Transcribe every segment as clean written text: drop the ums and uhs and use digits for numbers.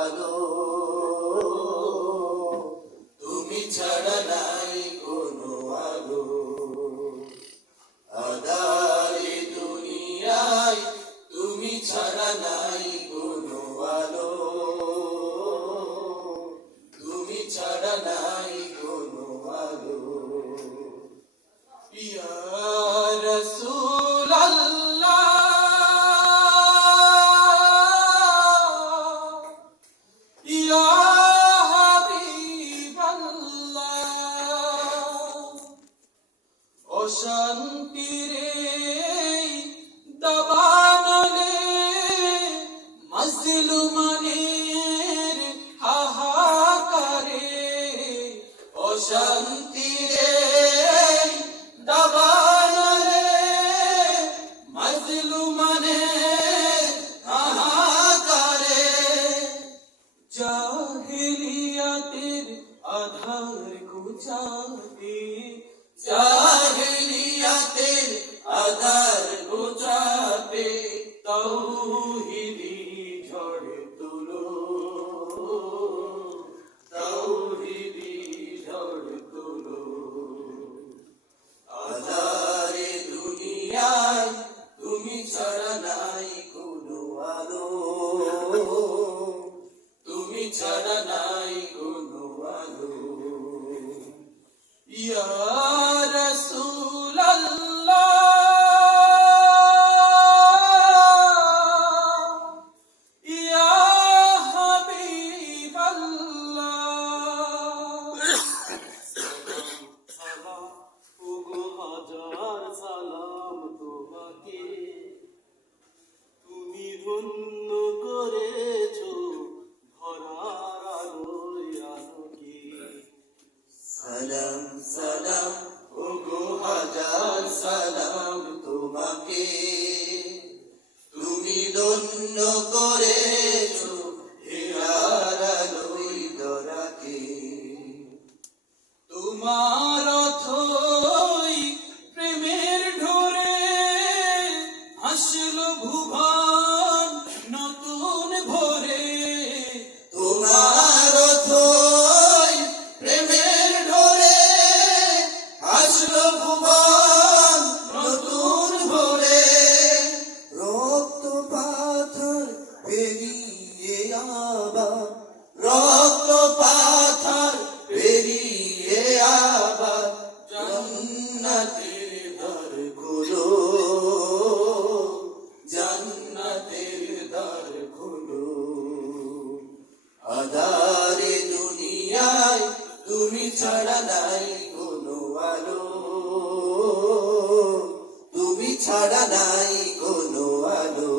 আলো, তুমি ছাড়া নাই কোনো আলো। আঁধারে দুনিয়ায় তুমি ছাড়া নাই কোনো আলো, তুমি ছাড়া নাই কোনো আলো। ইয়া রাসূল আল্লাহ, ইয়া হাবিব আল্লাহ, অশান্তির এই দাবানলে মাজলুমানের হাহাকারে, অশান্তির এই দাবানলে মাজলুমানের হাহাকারে, জাহেলিয়াতের আধার ঘুচাতে, জাহেলিয়াতের আধার ঘুচাতে তাওহীদি ঝড় তুলো, তাওহীদি ঝড় তুলো। আঁধারে দুনিয়ায় তুমি ছাড়া নাই কোনো আলো, তুমি ছাড়া নাই কোনো আলো। ইয়া রাসূল আল্লাহ, ইয়া হাবিব আল্লাহ, সালাম ওগো হাজার সালাম তোমাকে, তুমি ধন্য করেছো ধরার আলোয় আলোকে। সালাম সালাম ওগো হাজার সালাম তোমাকে, তুমি ধন্য করেছো হেরার আলোয় ধরাকে। তোমার অথই প্রেমের ঢোরে হাসলো ভুবন নতুন ভোরে, তোমার অথই প্রেমের ঢোরে হাসলো ভুবন নতুন ভোরে। রক্ত পাথর পেরিয়ে আবার, রক্ত পাথর পেরিয়ে আবার জান্নাতের দ্বার খোলো, জান্নাতের দ্বার খোলো। আঁধারে দুনিয়ায় তুমি ছাড়া নাই কোনো আলো, তুমি ছাড়া নাই কোনো আলো।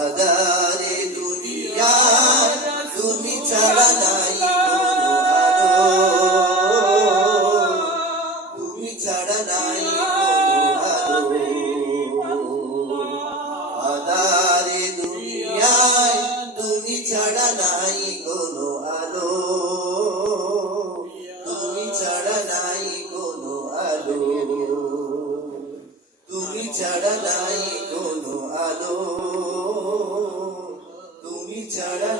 আঁধারে দুনিয়ায় তুমি ছাড়া নাই কোনো আলো, তুমি ছাড়া নাই কোনো আলো। আঁধারে দুনিয়ায় তুমি ছাড়া নাই কোনো আলো, তুমি ছাড়া নাই কোনো আলো, তুমি ছাড়া নাই কোনো আলো, তুমি ছাড়া